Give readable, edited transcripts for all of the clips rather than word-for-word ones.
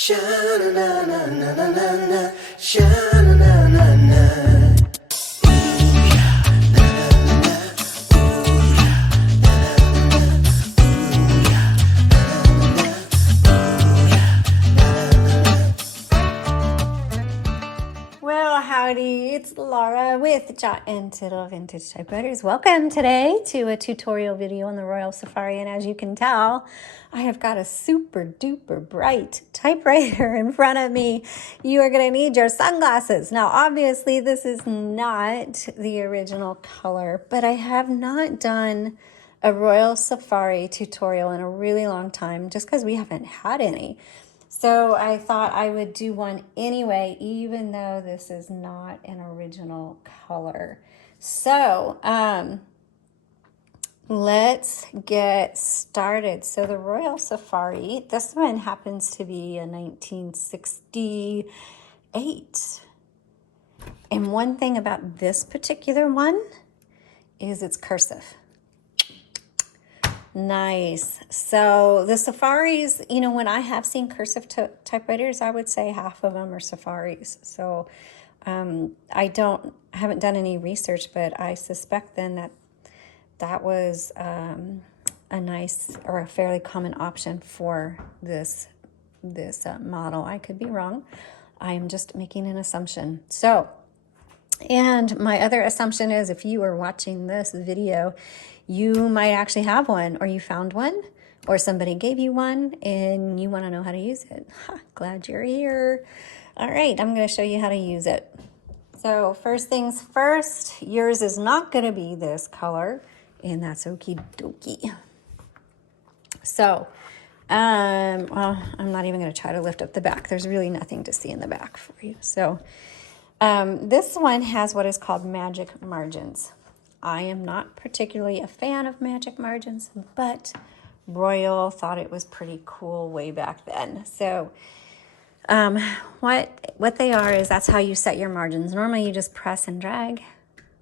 Sha-na-na-na-na-na-na-na, sha-na-na-na-na. Well, howdy, it's Laura with Jot and Tittle Vintage Typewriters. Welcome today to a tutorial video on the Royal Safari, and as you can tell, I have got a super duper bright typewriter in front of me. You are going to need your sunglasses. Now, obviously, this is not the original color, but I have not done a Royal Safari tutorial in a really long time just because we haven't had any. So I thought I would do one anyway, even though this is not an original color. So let's get started. So the Royal Safari, this one happens to be a 1968. And one thing about this particular one is it's cursive. Nice. So the Safaris, you know, when I have seen cursive typewriters, I would say half of them are Safaris. So I haven't done any research, but I suspect then that was a nice or a fairly common option for this model. I could be wrong. I'm just making an assumption. So, and my other assumption is if you are watching this video, you might actually have one, or you found one, or somebody gave you one and you want to know how to use it. Glad you're here. All right, I'm going to show you how to use it. So first things first, yours is not going to be this color, and that's okie dokie. So, well, I'm not even going to try to lift up the back. There's really nothing to see in the back for you. So this one has what is called magic margins. I am not particularly a fan of magic margins, but Royal thought it was pretty cool way back then. So what they are is that's how you set your margins. Normally you just press and drag,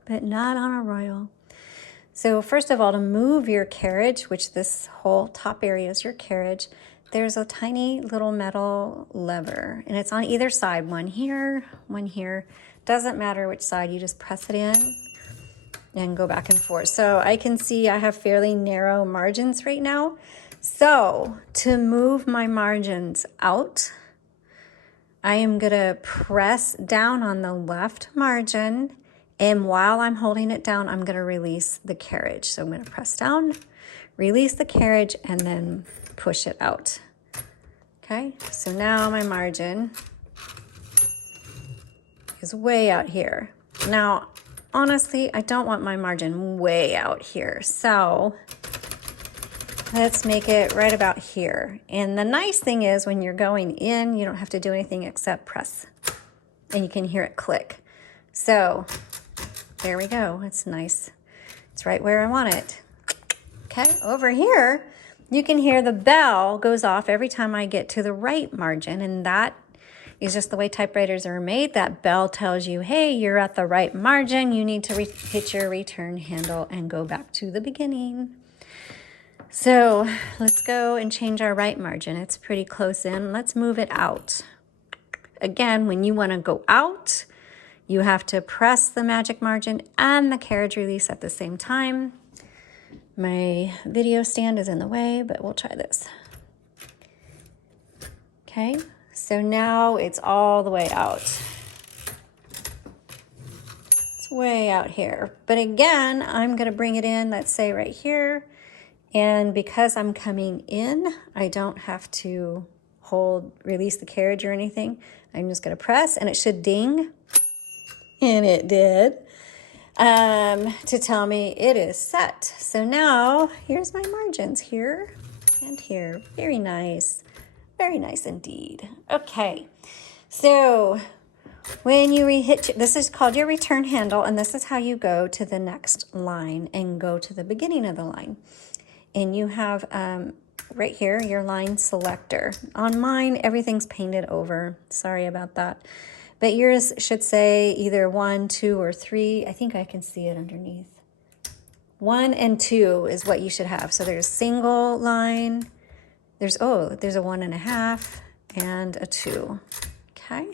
but not on a Royal. So first of all, to move your carriage, which this whole top area is your carriage, there's a tiny little metal lever, and it's on either side, one here, one here. Doesn't matter which side, you just press it in and go back and forth. So I can see I have fairly narrow margins right now. So to move my margins out, I am gonna press down on the left margin, and while I'm holding it down, I'm gonna release the carriage. So I'm gonna press down, release the carriage, and then push it out. Okay, so now my margin is way out here. Now, honestly, I don't want my margin way out here. So let's make it right about here. And the nice thing is when you're going in, you don't have to do anything except press. And you can hear it click. So there we go. It's nice. It's right where I want it. Okay, over here, you can hear the bell goes off every time I get to the right margin, and that is just the way typewriters are made. That bell tells you, hey, you're at the right margin. You need to hit your return handle and go back to the beginning. So let's go and change our right margin. It's pretty close in. Let's move it out. Again, when you want to go out, you have to press the magic margin and the carriage release at the same time. My video stand is in the way, but we'll try this. Okay, so now it's all the way out. It's way out here. But again, I'm going to bring it in, let's say right here. And because I'm coming in, I don't have to release the carriage or anything. I'm just going to press, and it should ding. And it did. To tell me it is set. So now here's my margins here and here. Very nice. Very nice indeed. Okay. So when you this is called your return handle, and this is how you go to the next line and go to the beginning of the line. And you have right here your line selector. On mine, everything's painted over. Sorry about that. But yours should say either 1, 2, or 3. I think I can see it underneath. 1 and 2 is what you should have. So there's single line. There's a 1.5 and a 2. Okay.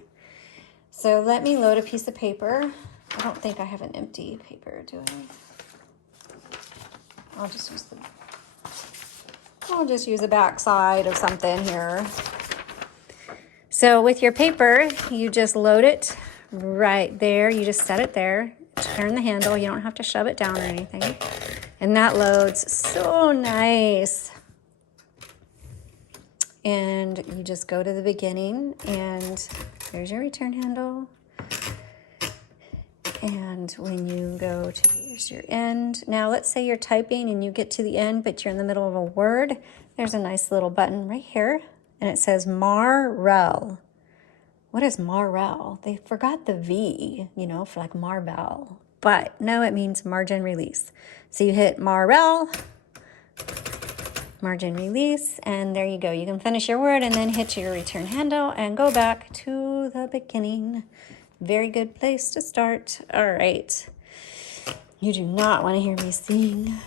So let me load a piece of paper. I don't think I have an empty paper, do I? I'll just use the back side of something here. So with your paper, you just load it right there. You just set it there. Turn the handle. You don't have to shove it down or anything. And that loads so nice. And you just go to the beginning, and there's your return handle. And when you go to, here's your end. Now let's say you're typing and you get to the end, but you're in the middle of a word. There's a nice little button right here, and it says Marrel. What is Marrel? They forgot the V, you know, for like Marble. But no, it means margin release. So you hit Marrel, margin release, and there you go. You can finish your word and then hit your return handle and go back to the beginning. Very good place to start. All right. You do not want to hear me sing.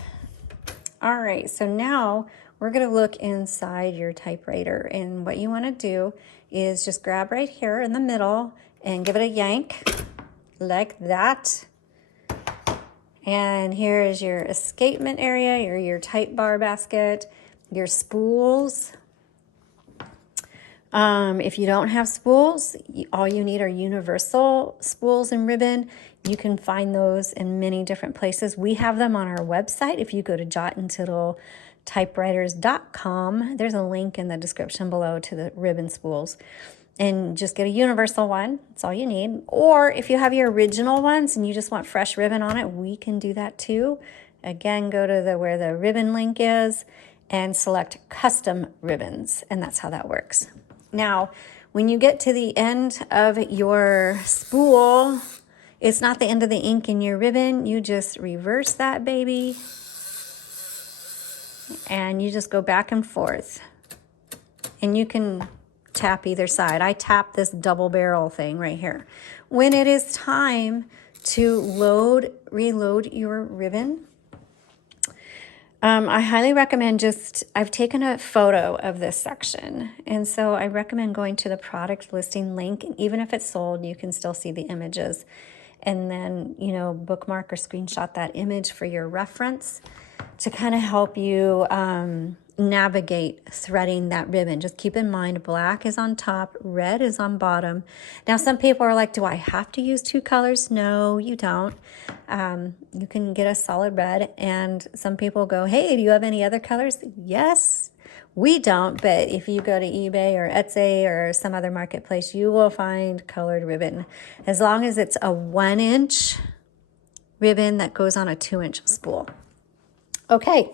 All right, so now we're going to look inside your typewriter, and what you want to do is just grab right here in the middle and give it a yank like that. And here is your escapement area, or your type bar basket, your spools. If you don't have spools, all you need are universal spools and ribbon. You can find those in many different places. We have them on our website. If you go to jotandtittletypewriters.com, there's a link in the description below to the ribbon spools. And just get a universal one. That's all you need. Or if you have your original ones and you just want fresh ribbon on it, we can do that too. Again, go to where the ribbon link is and select custom ribbons. And that's how that works. Now, when you get to the end of your spool, it's not the end of the ink in your ribbon. You just reverse that baby. And you just go back and forth. And you can tap either side. I tap this double barrel thing right here. When it is time to reload your ribbon, I highly recommend I've taken a photo of this section. And so I recommend going to the product listing link. And even if it's sold, you can still see the images. And then, you know, bookmark or screenshot that image for your reference to kind of help you navigate threading that ribbon. Just keep in mind, black is on top, red is on bottom. Now, some people are like, do I have to use 2 colors? No, you don't. You can get a solid red, and some people go, hey, do you have any other colors? Yes, we don't, but if you go to eBay or Etsy or some other marketplace, you will find colored ribbon, as long as it's a 1-inch ribbon that goes on a 2-inch spool. Okay.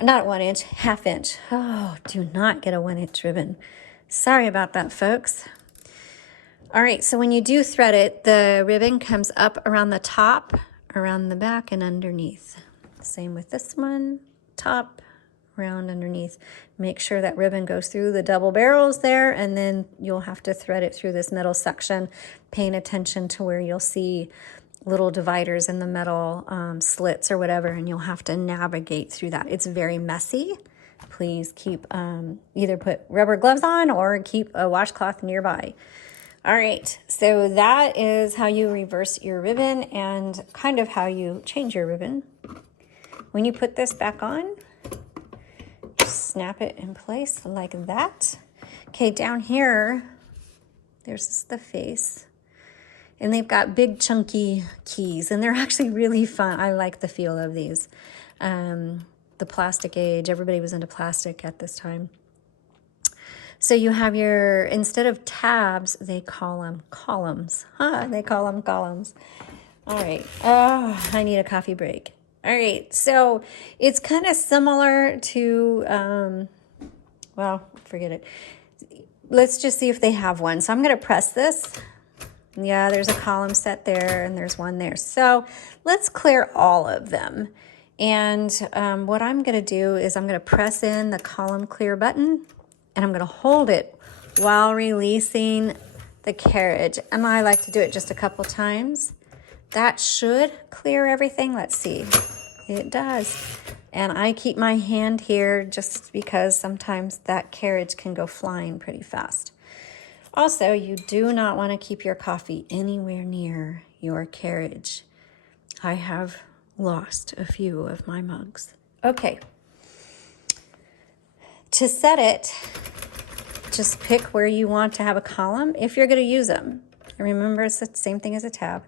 Not 1 inch, 1/2 inch. Oh, do not get a 1-inch ribbon. Sorry about that, folks. All right, so when you do thread it, the ribbon comes up around the top, around the back, and underneath. Same with this one, top, around, underneath. Make sure that ribbon goes through the double barrels there, and then you'll have to thread it through this middle section, paying attention to where you'll see little dividers in the metal slits or whatever, and you'll have to navigate through that. It's very messy. Please keep either put rubber gloves on or keep a washcloth nearby. All right, so that is how you reverse your ribbon and kind of how you change your ribbon. When you put this back on, just snap it in place like that. Okay, down here, there's the face. And they've got big chunky keys, and they're actually really fun. I like the feel of these. The plastic age, everybody was into plastic at this time. So you have instead of tabs, they call them columns. They call them columns. All right. Oh, I need a coffee break. All right. So it's kind of similar to, well, forget it. Let's just see if they have one. So I'm going to press this. Yeah, there's a column set there, and there's one there. So let's clear all of them. And what I'm going to do is I'm going to press in the column clear button, and I'm going to hold it while releasing the carriage. And I like to do it just a couple times. That should clear everything. Let's see. It does. And I keep my hand here just because sometimes that carriage can go flying pretty fast. Also, you do not want to keep your coffee anywhere near your carriage. I have lost a few of my mugs. Okay. To set it, just pick where you want to have a column if you're going to use them. Remember, it's the same thing as a tab.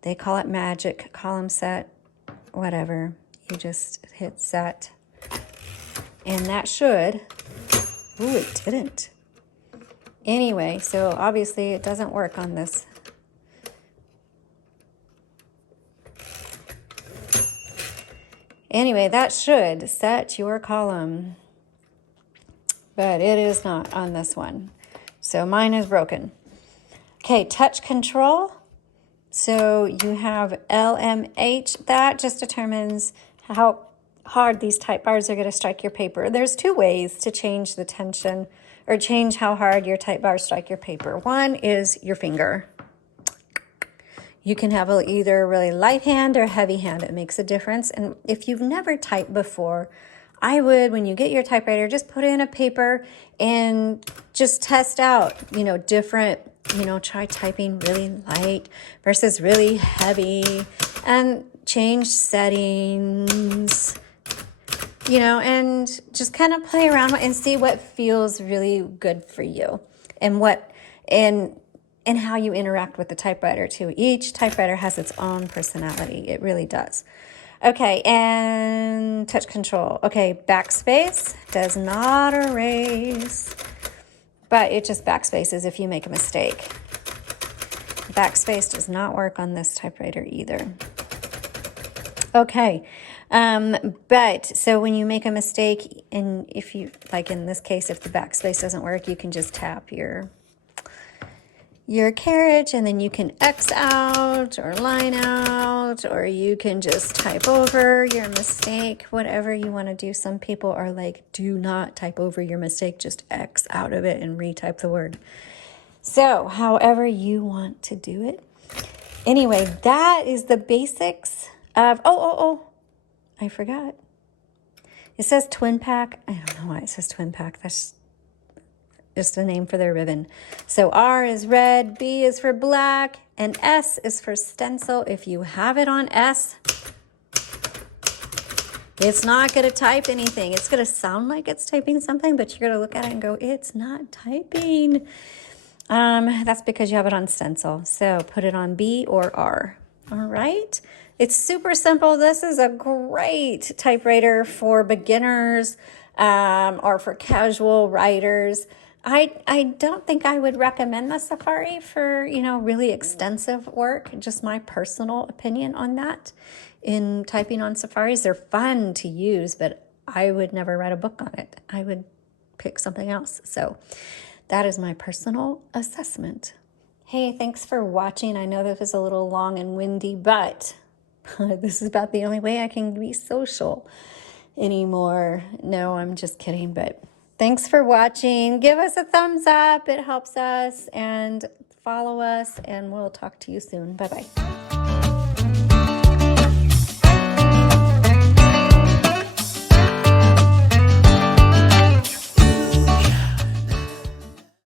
They call it magic, column set, whatever. You just hit set. And that should, ooh, it didn't. Anyway, so obviously it doesn't work on this. Anyway, that should set your column. But it is not on this one. So mine is broken. Okay, touch control. So you have LMH. That just determines how hard these type bars are going to strike your paper. There's two ways to change the tension or change how hard your type bars strike your paper. One is your finger. You can have either a really light hand or heavy hand. It makes a difference. And if you've never typed before, I would, when you get your typewriter, just put in a paper and just test out, different, try typing really light versus really heavy and change settings, and just kind of play around and see what feels really good for you and and how you interact with the typewriter too. Each typewriter has its own personality. It really does. Okay, and touch control. Okay, backspace does not erase, but it just backspaces if you make a mistake. Backspace does not work on this typewriter either. Okay, but so when you make a mistake, and if you, like in this case, if the backspace doesn't work, you can just tap your carriage, and then you can X out or line out, or you can just type over your mistake, whatever you want to do. Some people are like, do not type over your mistake, just X out of it and retype the word. So however you want to do it. Anyway, that is the basics of, I forgot. It says twin pack. I don't know why it says twin pack. That's just a name for their ribbon. So R is red, B is for black, and S is for stencil. If you have it on S, it's not going to type anything. It's going to sound like it's typing something, but you're going to look at it and go, it's not typing. That's because you have it on stencil. So put it on B or R. All right. It's super simple. This is a great typewriter for beginners or for casual writers. I don't think I would recommend the Safari for, really extensive work. Just my personal opinion on that. In typing on Safaris, they're fun to use, but I would never write a book on it. I would pick something else. So that is my personal assessment. Hey, thanks for watching. I know this is a little long and windy, but this is about the only way I can be social anymore. No, I'm just kidding, but thanks for watching. Give us a thumbs up. It helps us, and follow us, and we'll talk to you soon. Bye-bye.